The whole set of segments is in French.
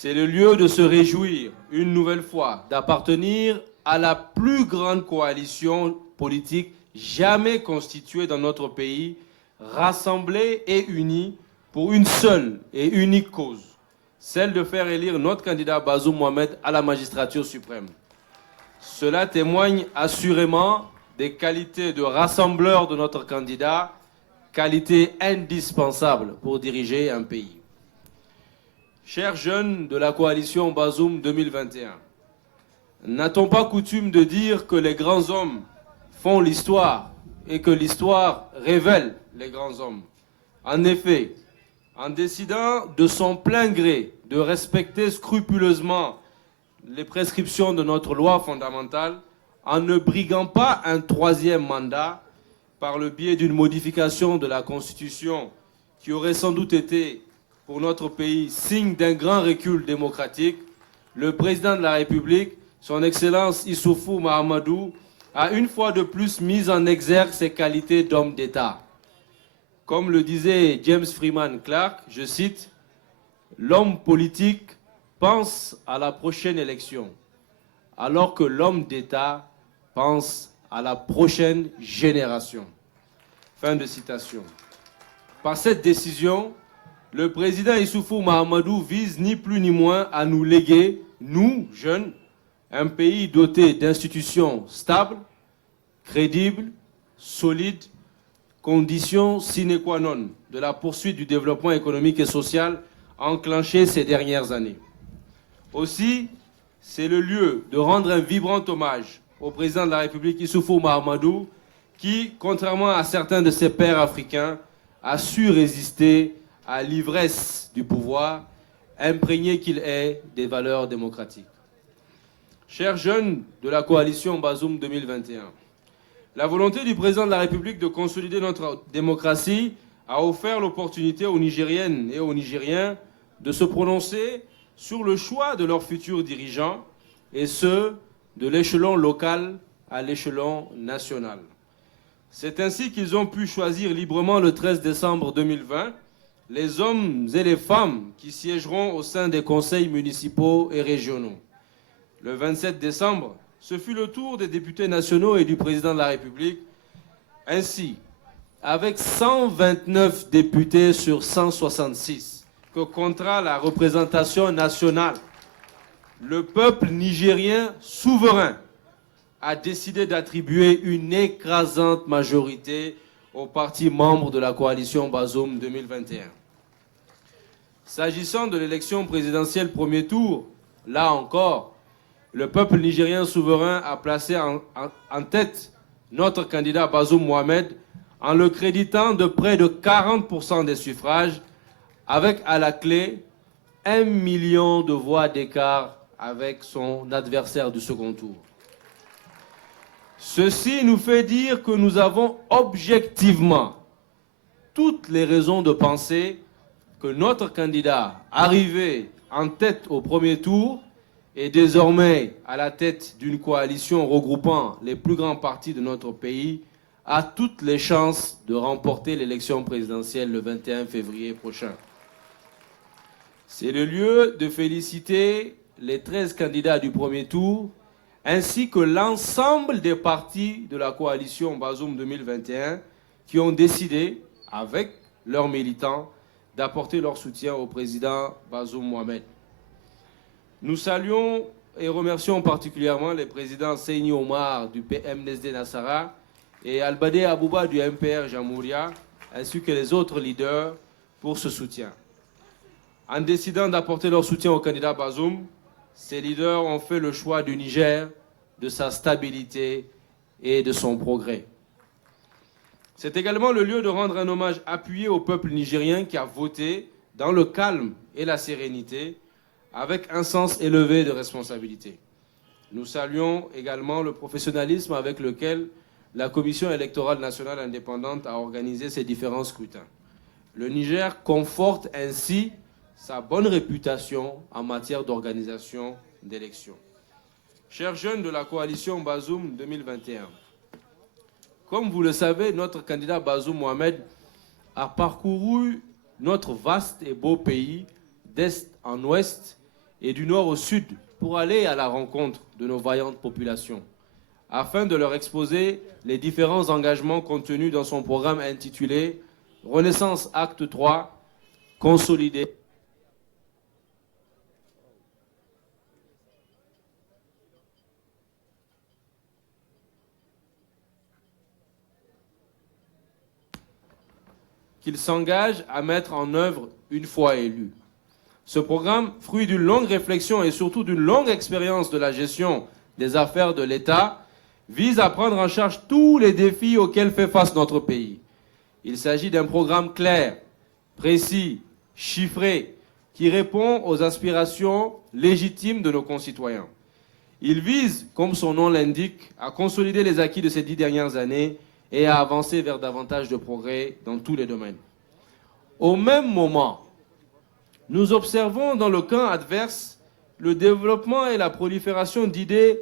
C'est le lieu de se réjouir, une nouvelle fois, d'appartenir à la plus grande coalition politique jamais constituée dans notre pays, rassemblée et unie pour une seule et unique cause, celle de faire élire notre candidat Bazoum Mohamed à la magistrature suprême. Cela témoigne assurément des qualités de rassembleur de notre candidat, qualité indispensable pour diriger un pays. Chers jeunes de la coalition Bazoum 2021, n'a-t-on pas coutume de dire que les grands hommes font l'histoire et que l'histoire révèle les grands hommes? En effet, en décidant de son plein gré de respecter scrupuleusement les prescriptions de notre loi fondamentale, en ne briguant pas un troisième mandat par le biais d'une modification de la Constitution qui aurait sans doute été pour notre pays signe d'un grand recul démocratique, le président de la République, son Excellence Issoufou Mahamadou, a une fois de plus mis en exergue ses qualités d'homme d'État. Comme le disait James Freeman Clarke, je cite, « L'homme politique pense à la prochaine élection, alors que l'homme d'État pense à la prochaine génération. » Fin de citation. Par cette décision, le président Issoufou Mahamadou vise ni plus ni moins à nous léguer, nous, jeunes, un pays doté d'institutions stables, crédibles, solides, condition sine qua non de la poursuite du développement économique et social enclenché ces dernières années. Aussi, c'est le lieu de rendre un vibrant hommage au président de la République Issoufou Mahamadou qui, contrairement à certains de ses pairs africains, a su résister à l'ivresse du pouvoir, imprégné qu'il est des valeurs démocratiques. Chers jeunes de la coalition Bazoum 2021, la volonté du président de la République de consolider notre démocratie a offert l'opportunité aux Nigériennes et aux Nigériens de se prononcer sur le choix de leurs futurs dirigeants, et ce, de l'échelon local à l'échelon national. C'est ainsi qu'ils ont pu choisir librement le 13 décembre 2020 les hommes et les femmes qui siégeront au sein des conseils municipaux et régionaux. Le 27 décembre, ce fut le tour des députés nationaux et du président de la République. Ainsi, avec 129 députés sur 166 que comptera la représentation nationale, le peuple nigérien souverain a décidé d'attribuer une écrasante majorité aux partis membres de la coalition Bazoum 2021. S'agissant de l'élection présidentielle premier tour, là encore, le peuple nigérien souverain a placé en tête notre candidat Bazoum Mohamed en le créditant de près de 40% des suffrages, avec à la clé 1 million de voix d'écart avec son adversaire du second tour. Ceci nous fait dire que nous avons objectivement toutes les raisons de penser que notre candidat, arrivé en tête au premier tour, est désormais à la tête d'une coalition regroupant les plus grands partis de notre pays, a toutes les chances de remporter l'élection présidentielle le 21 février prochain. C'est le lieu de féliciter les 13 candidats du premier tour, ainsi que l'ensemble des partis de la coalition Bazoum 2021 qui ont décidé, avec leurs militants, d'apporter leur soutien au président Bazoum Mohamed. Nous saluons et remercions particulièrement les présidents Seyni Omar du PMNSD Nassara et Albade Abouba du MPR Jamouria, ainsi que les autres leaders pour ce soutien. En décidant d'apporter leur soutien au candidat Bazoum, ces leaders ont fait le choix du Niger, de sa stabilité et de son progrès. C'est également le lieu de rendre un hommage appuyé au peuple nigérien qui a voté dans le calme et la sérénité, avec un sens élevé de responsabilité. Nous saluons également le professionnalisme avec lequel la Commission électorale nationale indépendante a organisé ces différents scrutins. Le Niger conforte ainsi sa bonne réputation en matière d'organisation d'élections. Chers jeunes de la coalition Bazoum 2021, comme vous le savez, notre candidat Bazoum Mohamed a parcouru notre vaste et beau pays d'est en ouest et du nord au sud pour aller à la rencontre de nos vaillantes populations, afin de leur exposer les différents engagements contenus dans son programme intitulé Renaissance Acte 3, consolider. Qu'il s'engage à mettre en œuvre une fois élu. Ce programme, fruit d'une longue réflexion et surtout d'une longue expérience de la gestion des affaires de l'État, vise à prendre en charge tous les défis auxquels fait face notre pays. Il s'agit d'un programme clair, précis, chiffré, qui répond aux aspirations légitimes de nos concitoyens. Il vise, comme son nom l'indique, à consolider les acquis de ces 10 dernières années et à avancer vers davantage de progrès dans tous les domaines. Au même moment, nous observons dans le camp adverse le développement et la prolifération d'idées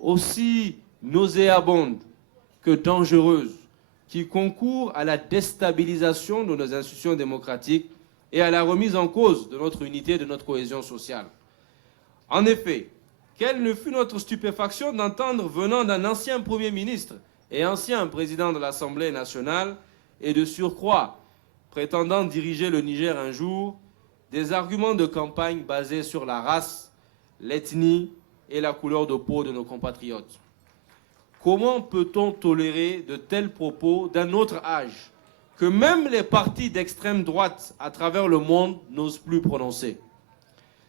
aussi nauséabondes que dangereuses, qui concourent à la déstabilisation de nos institutions démocratiques et à la remise en cause de notre unité et de notre cohésion sociale. En effet, quelle ne fut notre stupéfaction d'entendre venant d'un ancien Premier ministre et ancien président de l'Assemblée nationale, et de surcroît prétendant diriger le Niger un jour, des arguments de campagne basés sur la race, l'ethnie et la couleur de peau de nos compatriotes. Comment peut-on tolérer de tels propos d'un autre âge que même les partis d'extrême droite à travers le monde n'osent plus prononcer?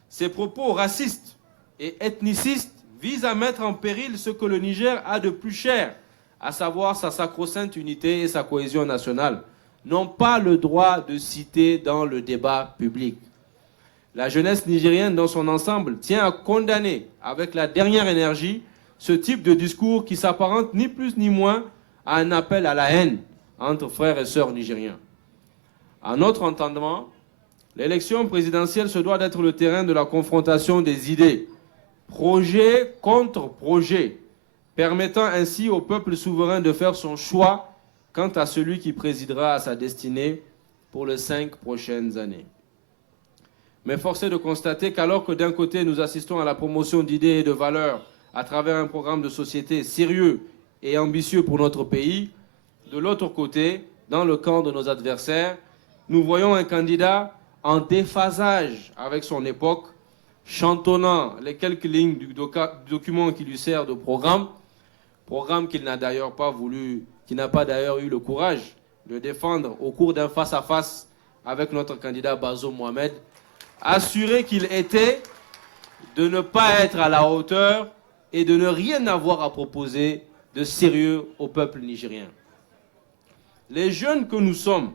Ces propos racistes et ethnicistes visent à mettre en péril ce que le Niger a de plus cher, à savoir sa sacro-sainte unité et sa cohésion nationale, n'ont pas le droit de citer dans le débat public. La jeunesse nigérienne dans son ensemble tient à condamner avec la dernière énergie ce type de discours qui s'apparente ni plus ni moins à un appel à la haine entre frères et sœurs nigériens. À notre entendement, l'élection présidentielle se doit d'être le terrain de la confrontation des idées, projet contre projet, permettant ainsi au peuple souverain de faire son choix quant à celui qui présidera à sa destinée pour les 5 prochaines années. Mais force est de constater qu'alors que d'un côté nous assistons à la promotion d'idées et de valeurs à travers un programme de société sérieux et ambitieux pour notre pays, de l'autre côté, dans le camp de nos adversaires, nous voyons un candidat en déphasage avec son époque, chantonnant les quelques lignes du document qui lui sert de programme qu'il n'a d'ailleurs pas voulu, qui n'a pas d'ailleurs eu le courage de défendre au cours d'un face-à-face avec notre candidat Bazoum Mohamed, assuré qu'il était de ne pas être à la hauteur et de ne rien avoir à proposer de sérieux au peuple nigérien. Les jeunes que nous sommes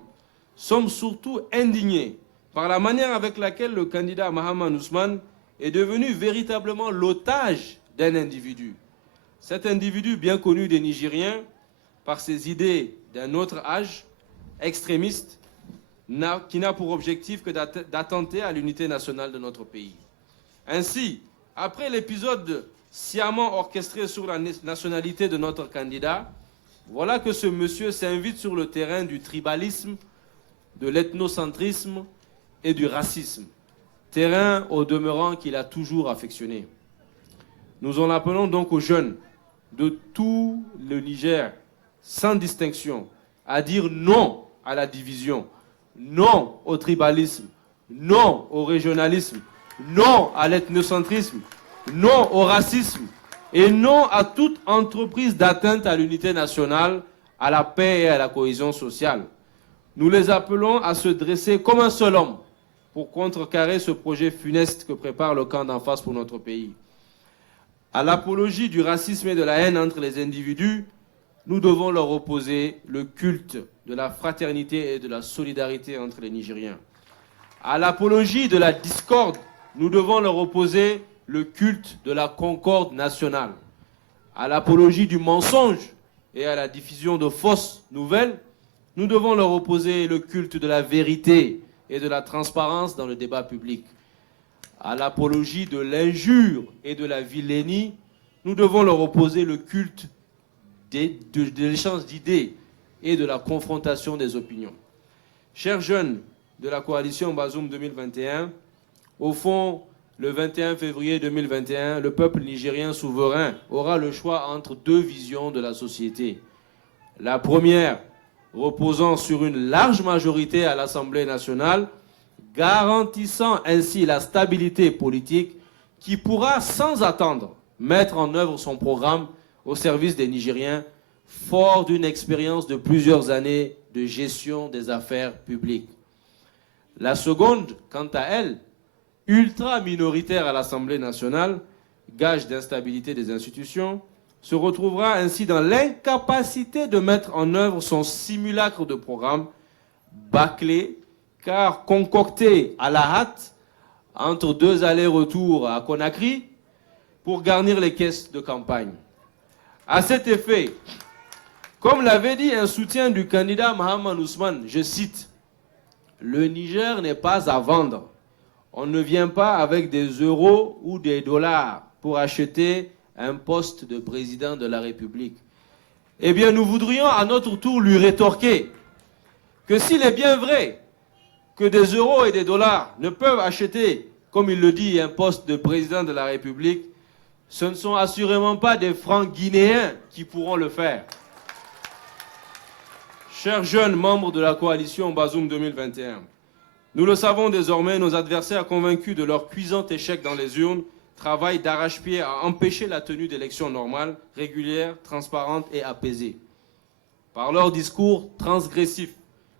surtout indignés par la manière avec laquelle le candidat Mahaman Ousmane est devenu véritablement l'otage d'un individu. Cet individu bien connu des Nigériens par ses idées d'un autre âge, extrémiste, qui n'a pour objectif que d'attenter à l'unité nationale de notre pays. Ainsi, après l'épisode sciemment orchestré sur la nationalité de notre candidat, voilà que ce monsieur s'invite sur le terrain du tribalisme, de l'ethnocentrisme et du racisme, terrain au demeurant qu'il a toujours affectionné. Nous en appelons donc aux jeunes de tout le Niger, sans distinction, à dire non à la division, non au tribalisme, non au régionalisme, non à l'ethnocentrisme, non au racisme et non à toute entreprise d'atteinte à l'unité nationale, à la paix et à la cohésion sociale. Nous les appelons à se dresser comme un seul homme pour contrecarrer ce projet funeste que prépare le camp d'en face pour notre pays. À l'apologie du racisme et de la haine entre les individus, nous devons leur opposer le culte de la fraternité et de la solidarité entre les Nigériens. À l'apologie de la discorde, nous devons leur opposer le culte de la concorde nationale. À l'apologie du mensonge et à la diffusion de fausses nouvelles, nous devons leur opposer le culte de la vérité et de la transparence dans le débat public. À l'apologie de l'injure et de la vilainie, nous devons leur opposer le culte de l'échange d'idées et de la confrontation des opinions. Chers jeunes de la coalition Bazoum 2021, au fond, le 21 février 2021, le peuple nigérien souverain aura le choix entre deux visions de la société. La première, reposant sur une large majorité à l'Assemblée nationale, garantissant ainsi la stabilité politique qui pourra sans attendre mettre en œuvre son programme au service des Nigériens, fort d'une expérience de plusieurs années de gestion des affaires publiques. La seconde, quant à elle, ultra minoritaire à l'Assemblée nationale, gage d'instabilité des institutions, se retrouvera ainsi dans l'incapacité de mettre en œuvre son simulacre de programme, bâclé, car concocté à la hâte entre deux allers-retours à Conakry pour garnir les caisses de campagne. À cet effet, comme l'avait dit un soutien du candidat Mahaman Ousmane, je cite, « Le Niger n'est pas à vendre. On ne vient pas avec des euros ou des dollars pour acheter un poste de président de la République. » Eh bien, nous voudrions à notre tour lui rétorquer que s'il est bien vrai que des euros et des dollars ne peuvent acheter, comme il le dit, un poste de président de la République, ce ne sont assurément pas des francs guinéens qui pourront le faire. Chers jeunes membres de la coalition Bazoum 2021, nous le savons désormais, nos adversaires convaincus de leur cuisant échec dans les urnes travaillent d'arrache-pied à empêcher la tenue d'élections normales, régulières, transparentes et apaisées. Par leur discours transgressif,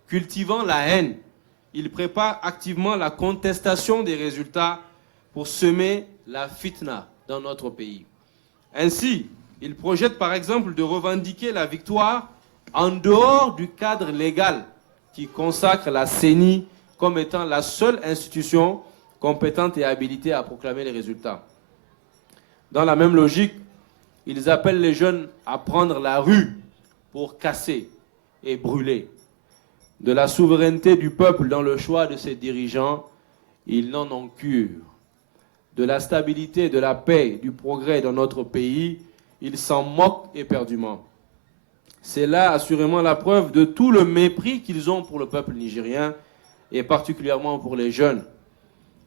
cultivant la haine, ils préparent activement la contestation des résultats pour semer la fitna dans notre pays. Ainsi, ils projettent par exemple de revendiquer la victoire en dehors du cadre légal qui consacre la CENI comme étant la seule institution compétente et habilitée à proclamer les résultats. Dans la même logique, ils appellent les jeunes à prendre la rue pour casser et brûler. De la souveraineté du peuple dans le choix de ses dirigeants, ils n'en ont cure. De la stabilité, de la paix, du progrès dans notre pays, ils s'en moquent éperdument. C'est là assurément la preuve de tout le mépris qu'ils ont pour le peuple nigérien et particulièrement pour les jeunes.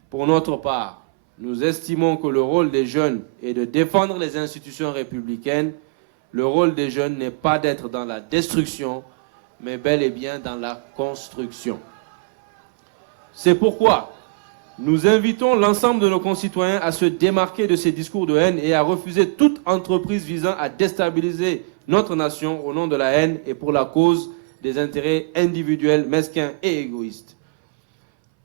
Pour notre part, nous estimons que le rôle des jeunes est de défendre les institutions républicaines. Le rôle des jeunes n'est pas d'être dans la destruction, mais bel et bien dans la construction. C'est pourquoi nous invitons l'ensemble de nos concitoyens à se démarquer de ces discours de haine et à refuser toute entreprise visant à déstabiliser notre nation au nom de la haine et pour la cause des intérêts individuels, mesquins et égoïstes.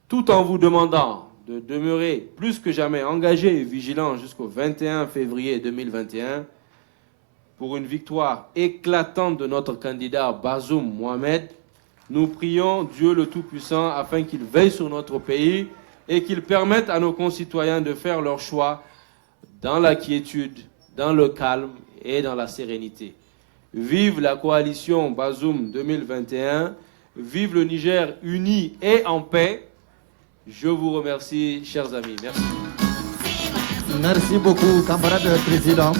Tout en vous demandant de demeurer plus que jamais engagés et vigilants jusqu'au 21 février 2021 pour une victoire éclatante de notre candidat Bazoum Mohamed, nous prions Dieu le Tout-Puissant afin qu'il veille sur notre pays et qu'il permette à nos concitoyens de faire leur choix dans la quiétude, dans le calme et dans la sérénité. Vive la coalition Bazoum 2021, vive le Niger uni et en paix. Je vous remercie, chers amis. Merci. Merci beaucoup, camarade président.